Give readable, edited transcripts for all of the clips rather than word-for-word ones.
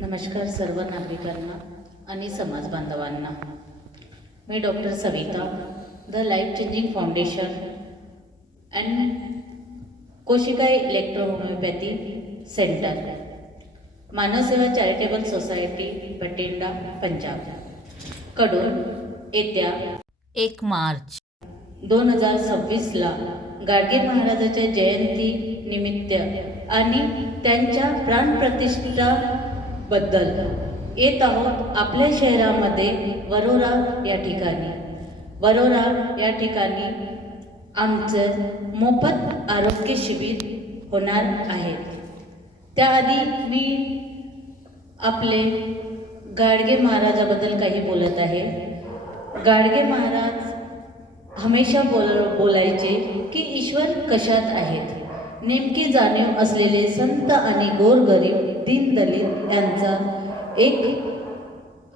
नमस्कार सर्व नागरिकांना आणि समाज बांधवांना. मी doctor Savita, the life changing foundation and कोशिकाई electro homeopathy centre, Manavseva charitable society Bathinda Punjab कडून येत्या 1 मार्च 2026ला गाडगे महाराजांच्या जयंती निमित्त आणि त्यांच्या प्राणप्रतिष्ठा बद्दल येत आहोत आपल्या शहरामध्ये वरोरा या ठिकाणी आमचं मोफत आरोग्य शिबिर होणार आहे. त्याआधी मी आपले गाडगे महाराजाबद्दल काही बोलत आहे. गाडगे महाराज हमेशा बोलायचे की ईश्वर कशात आहेत. नेमकी जाणीव असलेले संत आणि गोरगरीब दीनदलित यांचा एक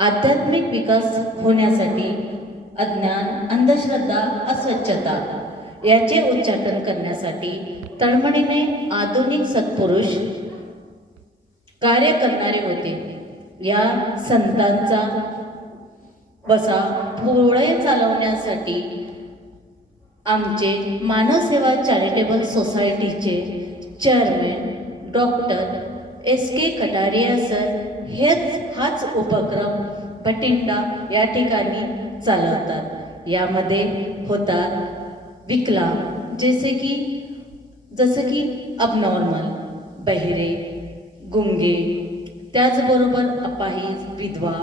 आध्यात्मिक विकास होण्यासाठी अज्ञान, अंधश्रद्धा, अस्वच्छता याचे उच्चाटन करण्यासाठी तळमळीने आधुनिक सत्पुरुष कार्य करणारे होते. या संतांचा बसा पुढे चालवण्यासाठी आमचे मानवसेवा चॅरिटेबल सोसायटीचे chairman doctor S.K. Kataria sir हाच उपक्रम बठिंडा या ठिकाणी चालवतात. यामध्ये होतात विकलांग जसे की अबनॉर्मल, बहिरे, गुंगे, त्याचबरोबर अपाहिज, विधवा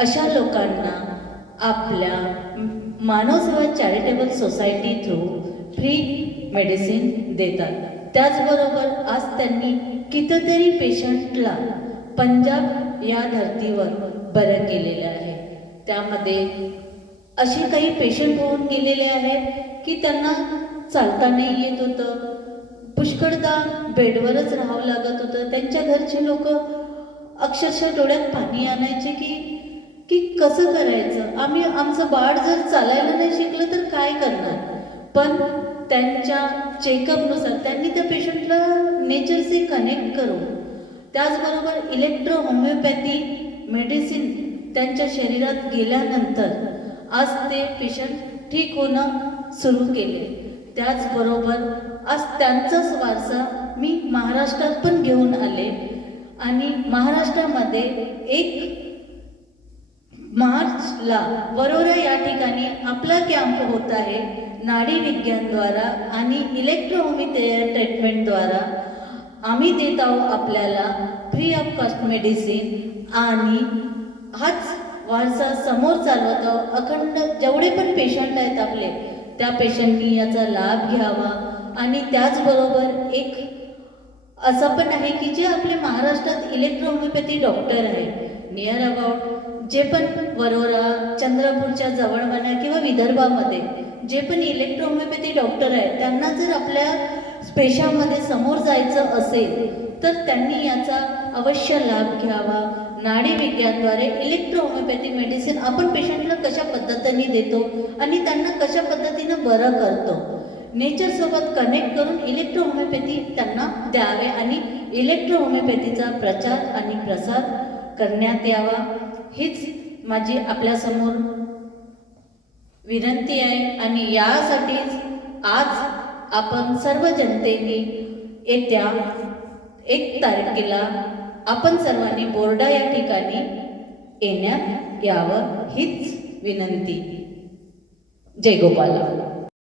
अशा लोकांना आपल्या Manavseva charitable society through free medicine देतात. त्याचबरोबर आज त्यांनी कितीतरी पेशंटला पंजाब या धर्तीवर बरं केलेलं आहे. त्यामध्ये असे काही पेशंट होऊन गेलेले आहेत की त्यांना चालता नाही येत होतं, पुष्कळदा बेडवरच राहावं लागत होतं. त्यांच्या घरचे लोक अक्षरशः डोळ्यात पाणी आणायचे की कसं करायचं, आमचं बाळ जर चालायला नाही शिकलं तर काय करणार. पण त्यांच्या चेकअपनुसार त्यांनी त्या पेशंटला नेचरशी कनेक्ट करून त्याचबरोबर इलेक्ट्रो होमिओपॅथी मेडिसिन त्यांच्या शरीरात गेल्यानंतर आज ते पेशंट ठीक होणं सुरू केले. त्याचबरोबर आज त्यांचाच वारसा मी महाराष्ट्रात पण घेऊन आले आणि महाराष्ट्रामध्ये 1 मार्चला वरोरा या ठिकाणी आपला कॅम्प होत आहे. नाडी विज्ञानद्वारा आणि इलेक्ट्रोहोमिओपॅथी ट्रीटमेंटद्वारा आम्ही देत आहोत आपल्याला फ्री ऑफ कॉस्ट मेडिसिन आणि हाच वारसा समोर चालवत आहोत. अखंड जेवढे पण पेशंट आहेत आपले त्या पेशंटनी याचा लाभ घ्यावा. आणि त्याचबरोबर एक असं पण आहे की जे आपले महाराष्ट्रात इलेक्ट्रोहोमिओपॅथी डॉक्टर आहे नियर अबाउट जे पण वरोरा, चंद्रपूरच्या जवळ म्हणा किंवा विदर्भामध्ये जे पण इलेक्ट्रोहोमिओपॅथी डॉक्टर आहेत त्यांना जर आपल्या पेशामध्ये समोर जायचं असेल तर त्यांनी याचा अवश्य लाभ घ्यावा. नाडी विज्ञानद्वारे इलेक्ट्रोहोमिओपॅथी मेडिसिन आपण पेशंटला कशा पद्धतीने देतो आणि त्यांना कशा पद्धतीनं बरं करतो, नेचरसोबत कनेक्ट करून इलेक्ट्रोहोमिओपॅथी त्यांना द्यावे आणि इलेक्ट्रोहोमिओपॅथीचा प्रचार आणि प्रसार करण्यात यावा हीच माझी आपल्यासमोर विनंती आहे. आणि यासाठीच आज आपण सर्व जनतेने येत्या 1 तारखेला आपण सर्वांनी बोर्डा या ठिकाणी येण्यात यावं हीच विनंती. जय गोपाल.